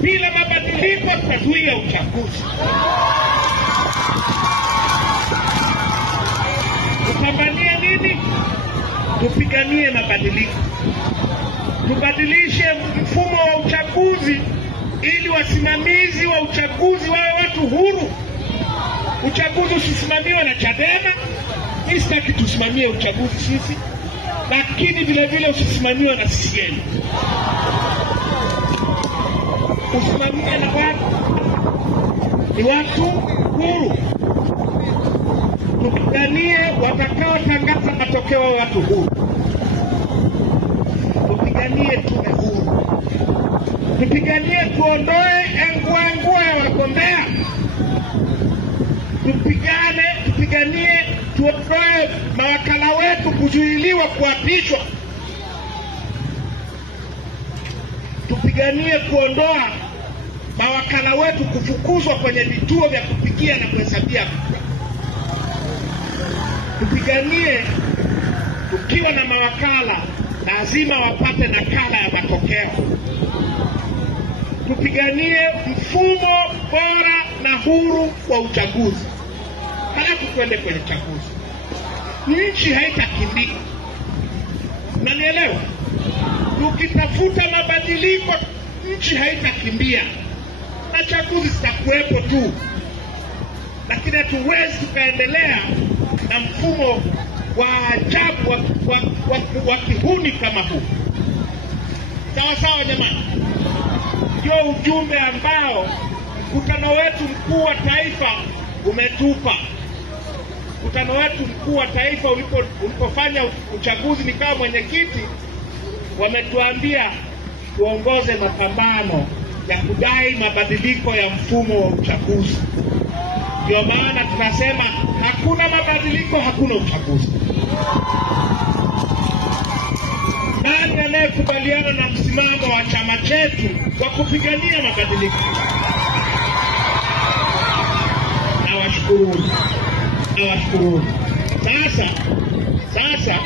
Bila mabadiliko tutazuia uchaguzi. Tupambanie nini? Tupiganie mabadiliko. Tubadilishe mfumo wa uchaguzi ili wasimamizi wa uchaguzi wawe watu huru. Uchaguzi usisimamiwe na Chadema. Mimi sitaki tusimamie uchaguzi sisi, lakini vile vile usisimamiwe na CCM. Usimamiwe na watu ni watu huru. Tupiganie watakaotangaza matokeo ya watu huru. Tupiganie tuwe huru. Tupiganie tuondoe engua ya wagombea. Tupiganie tuondoe mawakala wetu kuzuiliwa kuapishwa. Tupiganie kuondoa mawakala wetu kufukuzwa kwenye vituo vya kupigia na kuhesabia. Tupiganie tukiwa na mawakala lazima wapate nakala ya matokeo. Tupiganie mfumo bora na huru wa uchaguzi. Halafu tuende kwenye chaguzi. Nchi haitakimbia. Unanielewa? Tukitafuta mabadiliko nchi haitakimbia. Na chaguzi zitakuwepo tu. Lakini hatuwezi tukaendelea na mfumo wa ajabu wa kihuni kama huu. Sawa sawa jamani. Ndio ujumbe ambao mkutano wetu mkuu wa taifa umetupa. Mkutano wetu mkuu wa taifa ulipofanya uchaguzi nikawa mwenyekiti, wametuambia tuongoze mapambano ya kudai mabadiliko ya mfumo wa uchaguzi. Ndio maana tunasema hakuna mabadiliko, hakuna uchaguzi. Nani anayekubaliana na msimamo wa chama chetu wa kupigania mabadiliko? Nawashukuru. Sasa